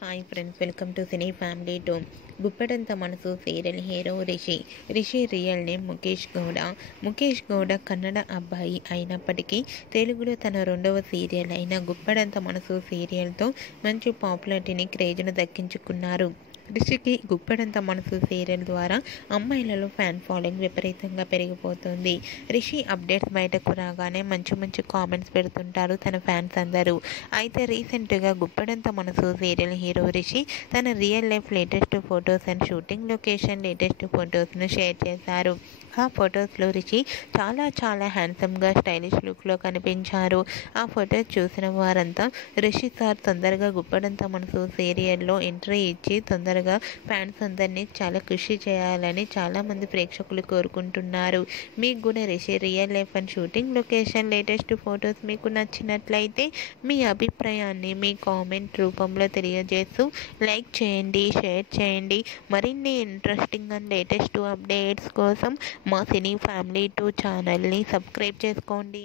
Hi friends, welcome to cine family two. Guppedantha Manasu serial hero Rishi real name Mukesh Gowda Kannada అబ్బాయి అయినప్పటికీ తెలుగులో తన రెండవ సీరియల్ అయిన గుప్పెడంత మనసు సీరియల్తో మంచి పాపులారిటీని క్రేజ్ను దక్కించుకున్నారు. రిషికి గుప్పెడంత మనసు సీరియల్ ద్వారా అమ్మాయిలలో ఫ్యాన్ ఫాలోయింగ్ విపరీతంగా పెరిగిపోతుంది. రిషి అప్డేట్స్ బయటకు రాగానే మంచి కామెంట్స్ పెడుతుంటారు తన ఫ్యాన్స్ అందరూ. అయితే రీసెంట్గా గుప్పెడంత మనసు సీరియల్ హీరో రిషి తన real life latest photos and shooting location latest ఫొటోస్ను షేర్ చేశారు. ఆ ఫొటోస్లో రిషి చాలా హ్యాండ్సమ్గా స్టైలిష్ లుక్లో కనిపించారు. ఆ ఫొటోస్ చూసిన వారంతా రిషి సార్ తొందరగా గుప్పెడంత మనసు సీరియల్లో ఎంట్రీ ఇచ్చి తొందరగా ఫ్యాన్స్ అందరినీ చాలా ఖుషి చేయాలని చాలామంది ప్రేక్షకులు కోరుకుంటున్నారు. మీకు కూడా Rishi real life and shooting location latest photos మీకు నచ్చినట్లయితే మీ అభిప్రాయాన్ని మీ కామెంట్ రూపంలో తెలియజేస్తూ లైక్ చేయండి, షేర్ చేయండి. మరిన్ని ఇంట్రెస్టింగ్ అండ్ లేటెస్ట్ అప్డేట్స్ కోసం మా సినీ ఫ్యామిలీ 2 ఛానల్ని సబ్స్క్రైబ్ చేసుకోండి.